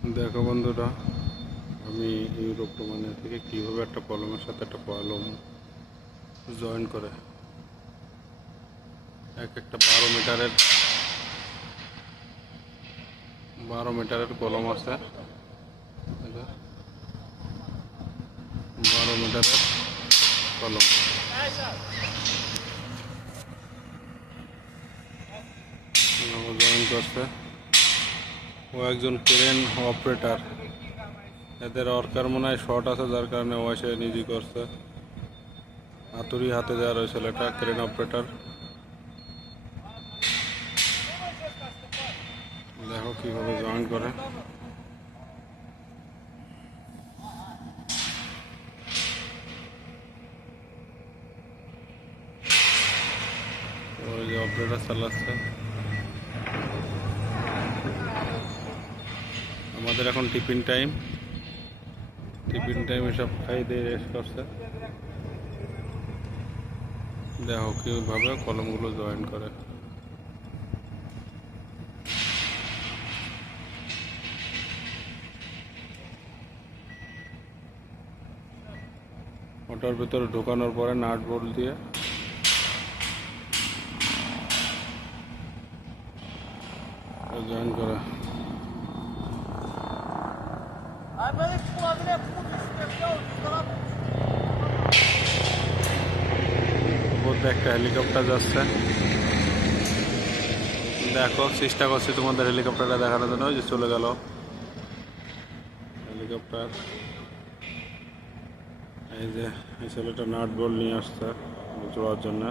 দেখো বন্ধুরা, আমি ইউরোপ রোমানিয়া থেকে কীভাবে একটা কলমের সাথে একটা কলম জয়েন করে একটা 12 মিটারের কলম আছে। 12 মিটারের কলম জয়েন করছে। ও একজন ক্রেন অপারেটর। এদের ওয়ার্কার মনে হয় শর্ট আছে, যার কারণে ও এসে নিজে করছে। হাতুড়ি হাতে দেওয়া রয়েছে, এটা ক্রেন অপারেটর। দেখো কিভাবে জয়েন করে। ওই যে অপারেটর চালাচ্ছে। আমাদের এখন টিফিন টাইম এসব খাই দিয়ে রেস্ট করছে। দেখো কীভাবে কলমগুলো জয়েন করে। ওটার ভিতরে ঢোকানোর পরে নাট বোল্ট দিয়ে জয়েন করে। বলতে একটা হেলিকপ্টার যাচ্ছে। দেখো, চেষ্টা করছি তোমাদের হেলিকপ্টারটা দেখানোর জন্য। ওই যে চলে গেল হেলিকপ্টার। এই যে এই ছেলেটা নাট বোল্ট নিয়ে আসছে জোড়ার জন্য।